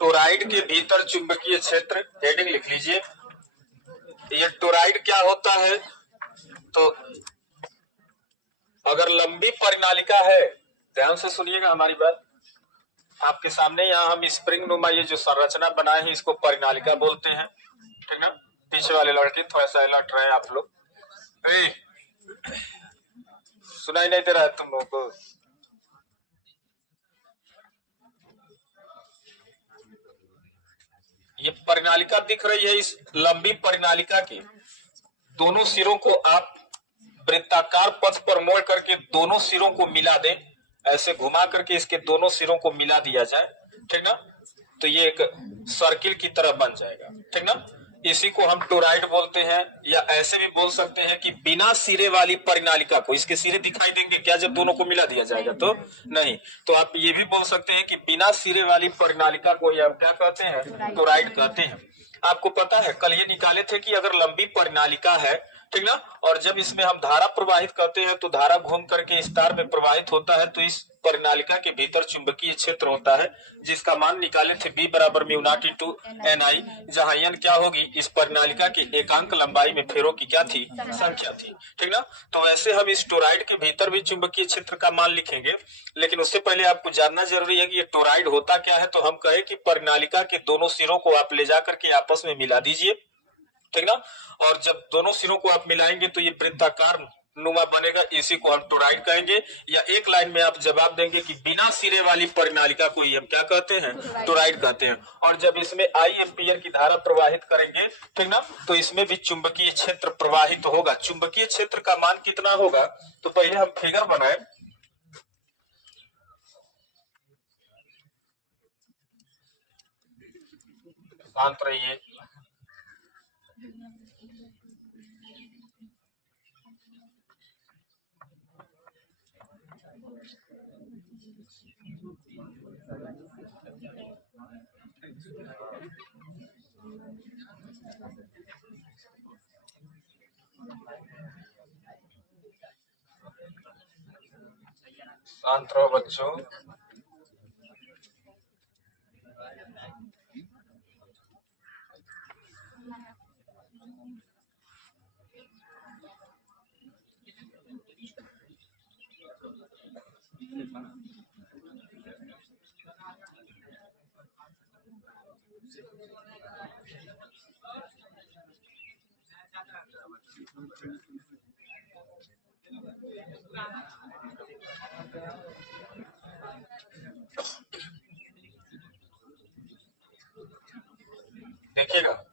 Toroid के भीतर चुंबकीय क्षेत्र, हेडिंग लिख लीजिए। ये टोराइड क्या होता है, तो अगर लंबी परिनालिका है, ध्यान से सुनिएगा हमारी बात, आपके सामने यहाँ हम स्प्रिंग नुमा ये जो संरचना बनाए हैं इसको परिनालिका बोलते हैं, ठीक ना। पीछे वाले लड़के थोड़ा सा अलर्ट रहे आप लोग। सुनाई नहीं दे रहा है तुम लोगों को? ये परिनालिका दिख रही है, इस लंबी परिनालिका के दोनों सिरों को आप वृत्ताकार पथ पर मोड़ करके दोनों सिरों को मिला दें, ऐसे घुमा करके इसके दोनों सिरों को मिला दिया जाए, ठीक ना, तो ये एक सर्किल की तरह बन जाएगा, ठीक ना। इसी को हम टोराइड बोलते हैं, या ऐसे भी बोल सकते हैं कि बिना सिरे वाली परिनालिका को, इसके सिरे दिखाई देंगे क्या जब दोनों को मिला दिया जाएगा? तो नहीं। तो आप ये भी बोल सकते हैं कि बिना सिरे वाली परिनालिका को या क्या कहते हैं? टोराइड कहते हैं। आपको पता है कल ये निकाले थे कि अगर लंबी परिनालिका है, ठीक ना, और जब इसमें हम धारा प्रवाहित करते हैं तो धारा घूम करके इस तार में प्रवाहित होता है, तो इस परिनालिका के भीतर चुंबकीय क्षेत्र होता है जिसका मान निकाले थे B बराबर म्यू0 इंटू NI, जहां N क्या होगी? इस परिनालिका के एकांक लंबाई में फेरों की क्या थी? संख्या थी, ठीक ना। तो वैसे हम इस टोराइड के भीतर भी चुंबकीय क्षेत्र का मान लिखेंगे, लेकिन उससे पहले आपको जानना जरूरी है कि ये टोराइड होता क्या है। तो हम कहे कि परिनालिका के दोनों सिरों को आप ले जाकर के आपस में मिला दीजिए, ठीक ना, और जब दोनों सिरों को आप मिलाएंगे तो ये वृत्ताकार नुमा बनेगा, इसी को हम टोराइड कहेंगे। या एक लाइन में आप जवाब देंगे कि बिना सिरे वाली परिनालिका को ही हम क्या कहते हैं? टोराइड कहते हैं। और जब इसमें I एम्पियर की धारा प्रवाहित करेंगे, ठीक ना, तो इसमें भी चुंबकीय क्षेत्र प्रवाहित होगा। चुंबकीय क्षेत्र का मान कितना होगा? तो पहले हम फिगर बनाए, शांत रहिए। शांत रहो बच्चों। देखिएगा,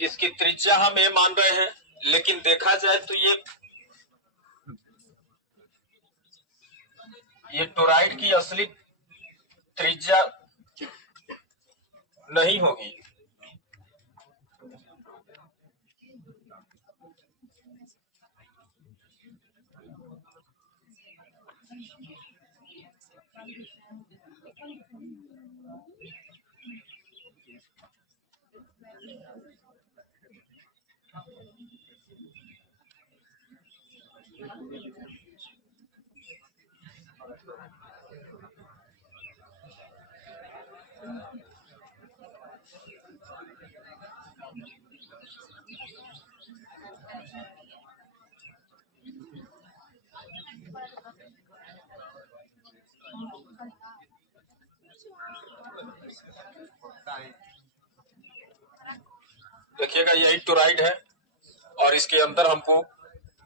इसकी त्रिज्या हम ये मान रहे हैं, लेकिन देखा जाए तो ये टोराइड की असली त्रिज्या नहीं होगी। देखिएगा, यही टोराइड है और इसके अंदर हमको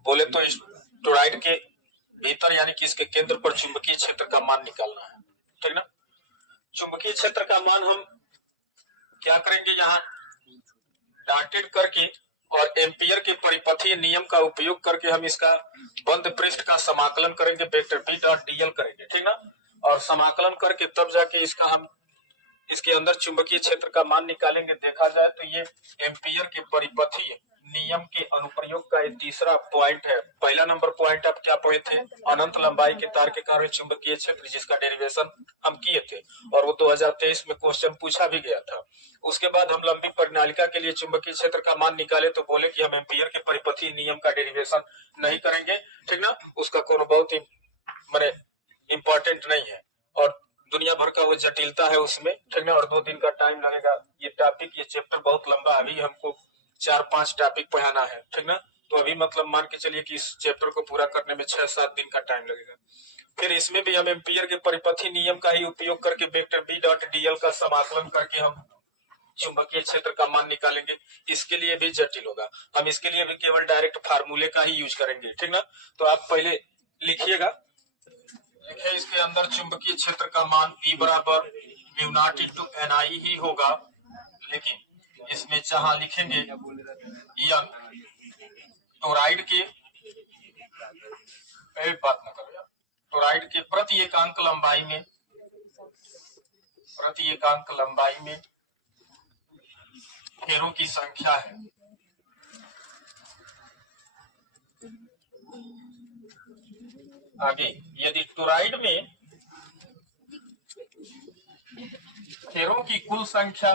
बोले तो इस टोराइड के भीतर यानी कि इसके केंद्र पर चुंबकीय क्षेत्र का मान निकालना है, ठीक ना। चुंबकीय क्षेत्र का मान हम क्या करेंगे? यहाँ डॉटेड करके और एम्पियर के परिपथीय नियम का उपयोग करके हम इसका बंद पृष्ठ का समाकलन करेंगे, वेक्टर B.dl करेंगे, ठीक ना। और समाकलन करके तब जाके इसका हम इसके अंदर चुंबकीय क्षेत्र का मान निकालेंगे। देखा जाए तो ये एम्पियर के परिपथीय नियम के अनुप्रयोग का ये तीसरा पॉइंट है। पहला नंबर पॉइंट आप क्या पढ़े थे? अनंत लंबाई के तार के कारण चुंबकीय क्षेत्र, जिसका डेरिवेशन हम किए थे और वो 2023 में क्वेश्चन पूछा भी गया था। उसके बाद हम लंबी परिनालिका के लिए चुंबकीय क्षेत्र का मान निकाले तो बोले कि हम एम्पियर के परिपथीय नियम का डेरिवेशन नहीं करेंगे, ठीक ना, उसका कोनो बहुत ही माने इम्पोर्टेंट नहीं है। और दुनिया भर का वो जटिलता है उसमें, ठीक ना, और 2 दिन का टाइम लगेगा। ये टॉपिक, ये चैप्टर बहुत लंबा है, अभी हमको 4-5 टॉपिक पढ़ाना है, ठीक ना। तो अभी मतलब मान के चलिए कि इस चैप्टर को पूरा करने में 6-7 दिन का टाइम लगेगा। फिर इसमें भी हम एम्पियर के परिपथी नियम का ही उपयोग करके वेक्टर बी डॉट डीएल का समाकलन करके हम चुंबकीय क्षेत्र का मान निकालेंगे। इसके लिए भी जटिल होगा, हम इसके लिए भी केवल डायरेक्ट फार्मूले का ही यूज करेंगे, ठीक ना। तो आप पहले लिखिएगा, लिखे इसके अंदर चुंबकीय क्षेत्र का मान E बराबर म्यू नॉट इंटू NI ही होगा, लेकिन इसमें जहां लिखेंगे यन टोराइड के, बात न करो यार, टोराइड के प्रति एकांक लंबाई में फेरों की संख्या है। आगे, यदि टोराइड में फेरों की कुल संख्या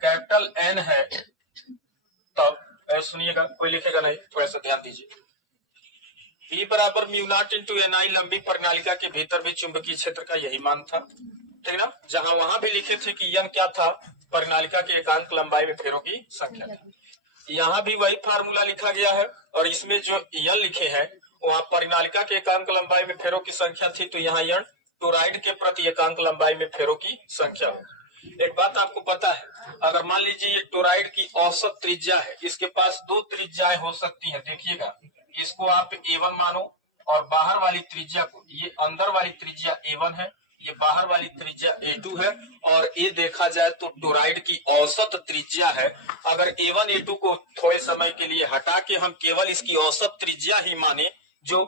कैपिटल N है, तब सुनिएगा, कोई लिखेगा नहीं, थोड़ा सा ध्यान दीजिए। E बराबर म्यू नॉट इंटू NI लंबी प्रणालिका के भीतर भी चुंबकीय क्षेत्र का यही मान था, ठीक ना। जहां वहां भी लिखे थे कि यन क्या था, प्रणालिका के एकांक लंबाई में फेरों की संख्या था। यहाँ भी वही फार्मूला लिखा गया है, और इसमें जो यन लिखे हैं वहां प्रणालिका के एकांक लंबाई में फेरों की संख्या थी, तो यहाँ यन टोराइड के प्रति एकांक लंबाई में फेरों की संख्या होगी। एक बात आपको पता है, अगर मान लीजिए ये टोराइड की औसत त्रिज्या है, इसके पास 2 त्रिज्याएं हो सकती है, देखिएगा, इसको आप A1 मानो और बाहर वाली त्रिज्या को, ये अंदर वाली त्रिज्या A1 है, ये बाहर वाली त्रिज्या A2 है, और ये देखा जाए तो टोराइड की औसत त्रिज्या है। अगर A1 A2 को थोड़े समय के लिए हटा के हम केवल इसकी औसत त्रिज्या ही माने, जो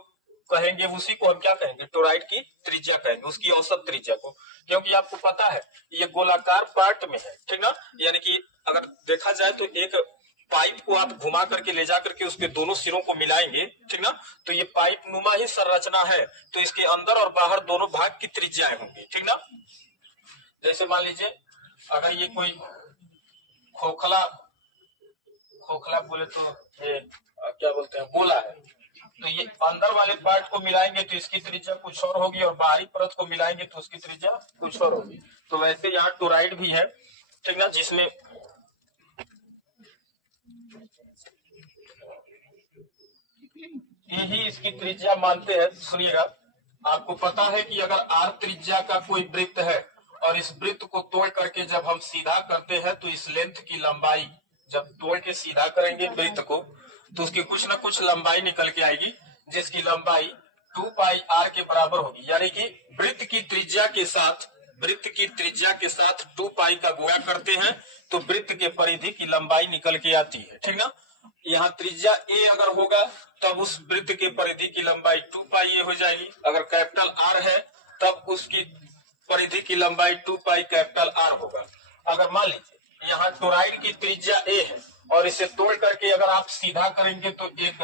कहेंगे उसी को हम क्या कहेंगे, टोराइड की त्रिज्या कहेंगे, उसकी औसत त्रिज्या को। क्योंकि आपको पता है ये गोलाकार पार्ट में है, ठीक ना, यानी कि अगर देखा जाए तो एक पाइप को आप घुमा करके ले जा करके उसके दोनों सिरों को मिलाएंगे, ठीक ना, तो ये पाइप नुमा ही संरचना है, तो इसके अंदर और बाहर दोनों भाग की त्रिज्याएं होंगी, ठीक ना। जैसे मान लीजिए अगर ये कोई खोखला बोले तो ये क्या बोलते हैं, गोला है, तो ये अंदर वाले पार्ट को मिलाएंगे तो इसकी त्रिज्या कुछ और होगी, और बाहरी परत को मिलाएंगे तो उसकी त्रिज्या कुछ और होगी। तो वैसे यहाँ टोराइड भी है, ठीक ना, जिसमें यही इसकी त्रिज्या मानते हैं। सुनिएगा, आपको पता है कि अगर R त्रिज्या का कोई वृत्त है और इस वृत्त को तोड़ करके जब हम सीधा करते हैं तो इस लेंथ की लंबाई, जब तोड़ के सीधा करेंगे वृत्त को तो उसकी कुछ ना कुछ लंबाई निकल के आएगी, जिसकी लंबाई 2 पाई R के बराबर होगी। यानी कि वृत्त की त्रिज्या के साथ 2 पाई का गुणा करते हैं तो वृत्त के परिधि की लंबाई निकल के आती है, ठीक ना। यहाँ त्रिज्या A अगर होगा तब उस वृत्त के परिधि की लंबाई 2 पाई A हो जाएगी। अगर कैपिटल R है तब उसकी परिधि की लंबाई 2 पाई कैपिटल R होगा। अगर मान लीजिए यहाँ टोराइड की त्रिज्या A है और इसे तोड़ करके अगर आप सीधा करेंगे तो एक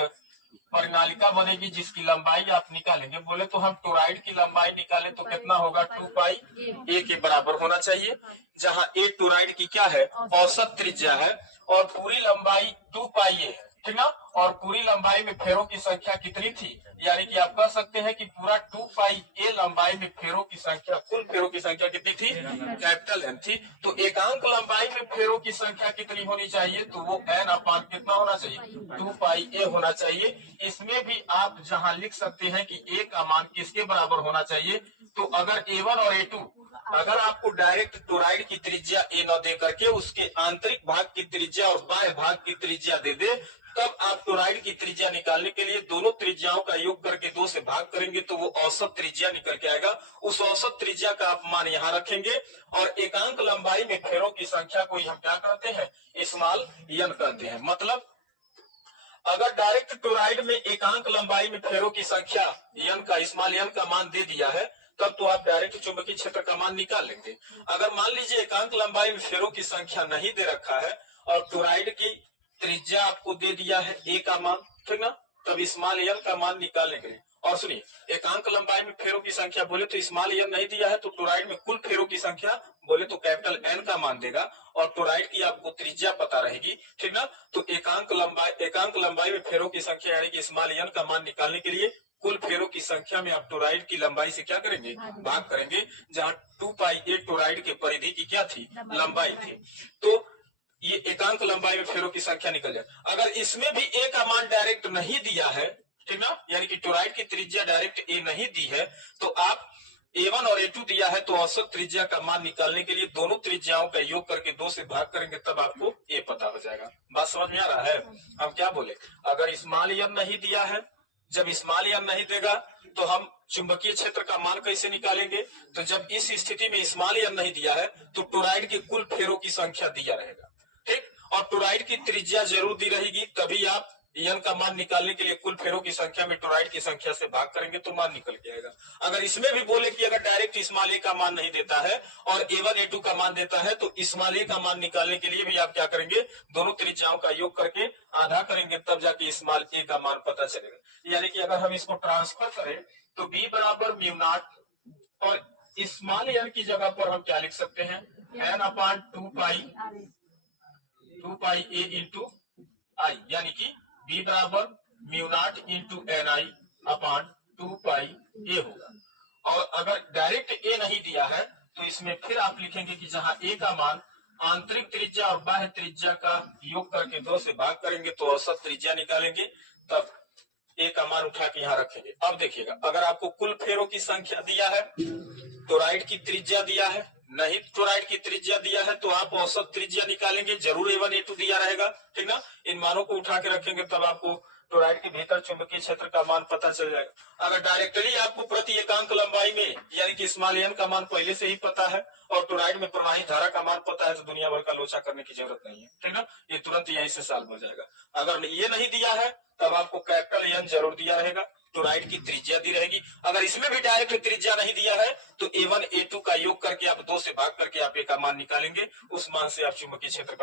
प्रणालिका बनेगी जिसकी लंबाई आप निकालेंगे। बोले तो हम टोराइड की लंबाई निकाले तो कितना होगा, 2 पाई A के बराबर होना चाहिए, जहाँ A टोराइड की क्या है, औसत त्रिज्या है, और पूरी लंबाई 2 पाई A है, ठीक ना। और पूरी लंबाई में फेरों की संख्या कितनी थी, यानी कि आप कह सकते हैं कि पूरा 2 पाई A लंबाई में फेरों की संख्या, कुल फेरों की संख्या कितनी थी, कैपिटल N थी। तो एकांक लंबाई में फेरों की संख्या कितनी होनी चाहिए, तो वो N अपान कितना होना चाहिए, 2 पाई A होना चाहिए। इसमें भी आप जहां लिख सकते हैं कि A का मान किसके बराबर होना चाहिए, तो अगर A1 और A2, अगर आपको डायरेक्ट टोराइड की त्रिज्या A न दे करके उसके आंतरिक भाग की त्रिज्या और बाह्य भाग की त्रिज्या दे दे, तब आप टोराइड की त्रिज्या निकालने के लिए दोनों त्रिज्याओं का योग करके 2 से भाग करेंगे तो वो औसत त्रिज्या निकल के आएगा। उस औसत त्रिज्या का आप मान यहाँ रखेंगे, और एकांक लंबाई में फेरों की संख्या को हम क्या कहते हैं, स्मॉल n कहते हैं। मतलब अगर डायरेक्ट टोराइड में एकांक लंबाई में फेरों की संख्या n का, स्मॉल n का मान दे दिया है, तब तो आप डायरेक्ट चुंबकीय क्षेत्र का मान निकाल लेंगे। अगर मान लीजिए एकांक लंबाई में फेरों की संख्या नहीं दे रखा है और टोराइड की त्रिज्या आपको दे दिया है A का मान, ठीक ना, तब स्मॉल n का मान निकालेंगे और सुनिए, एकांक लंबाई में फेरों की संख्या बोले तो स्मॉल एन नहीं दिया है, तो टोराइड में कुल फेरों की संख्या बोले तो कैपिटल एन का मान देगा, और टोराइड की आपको त्रिज्या पता रहेगी, ठीक ना। तो एकांक लंबाई में फेरों की संख्या यानी कि स्मॉल एन का मान निकालने के लिए कुल फेरों की संख्या में आप टोराइड की लंबाई से क्या करेंगे, भाग करेंगे, जहां 2 पाई ए टोराइड के परिधि की क्या थी, लंबाई थी। तो ये एकांक लंबाई में फेरों की संख्या निकल जाए। अगर इसमें भी ए का मान डायरेक्ट नहीं दिया है, ठीक ना, यानी कि टोराइड की त्रिज्या डायरेक्ट ए नहीं दी है, तो आप A1 और A2 दिया है, तो औसत त्रिज्या का मान निकालने के लिए दोनों त्रिज्याओं का योग करके 2 से भाग करेंगे, तब आपको A पता हो जाएगा। बात समझ में आ रहा है। हम क्या बोले, अगर स्मॉल एन नहीं दिया है, जब स्मॉल एन नहीं देगा तो हम चुंबकीय क्षेत्र का मान कैसे निकालेंगे, तो जब इस स्थिति में स्मॉल एन नहीं दिया है तो टोराइड के कुल फेरों की संख्या दिया रहेगा, ठीक, और टोराइड की त्रिज्या जरूर दी रहेगी, तभी आप एन का मान निकालने के लिए कुल फेरों की संख्या में टोराइड की संख्या से भाग करेंगे तो मान निकल के आएगा। अगर इसमें भी बोले कि अगर डायरेक्ट स्मॉल ए का मान नहीं देता है और A1 A2 का मान देता है, तो स्मॉल ए का मान निकालने के लिए भी आप क्या करेंगे, दोनों त्रिज्याओं का योग करके आधा करेंगे, तब जाके स्मॉल ए का मान पता चलेगा। यानी कि अगर हम इसको ट्रांसफर करें तो B बराबर म्यू नॉट, और स्मॉल एन की जगह पर हम क्या लिख सकते हैं, n अपान 2 पाई ए इंटू आई, यानी कि B बराबर म्यू नॉट इंटू एन आई अपान 2 पाई ए होगा। और अगर डायरेक्ट ए नहीं दिया है तो इसमें फिर आप लिखेंगे कि जहां ए का मान आंतरिक त्रिज्या और बाह्य त्रिज्या का योग करके 2 से भाग करेंगे तो औसत त्रिज्या निकालेंगे, तब ए का मान उठा के यहाँ रखेंगे। अब देखिएगा, अगर आपको कुल फेरों की संख्या दिया है, टोराइड की त्रिज्या दिया है, नहीं टोराइड की त्रिज्या दिया है, तो आप औसत त्रिज्या निकालेंगे, जरूर A1 A2 दिया रहेगा, ठीक ना। इन मानों को उठा के रखेंगे, तब आपको टोराइड के भीतर चुंबकीय क्षेत्र का मान पता चल जाएगा। अगर डायरेक्टली आपको प्रति एकांक लंबाई में यानी कि स्मॉल एन का मान पहले से ही पता है और टोराइड में प्रवाहित धारा का मान पता है, तो दुनिया भर का लोचा करने की जरूरत नहीं है, ठीक ना, ये तुरंत यहीं से सॉल्व हो जाएगा। अगर ये नहीं दिया है तब आपको कैपिटल एन जरूर दिया रहेगा, टोराइड की त्रिज्या दी रहेगी। अगर इसमें भी डायरेक्ट त्रिज्या नहीं दिया है तो A1 A2 का योग करके आप 2 से भाग करके आप ए का मान निकालेंगे, उस मान से आप चुंबकीय क्षेत्र का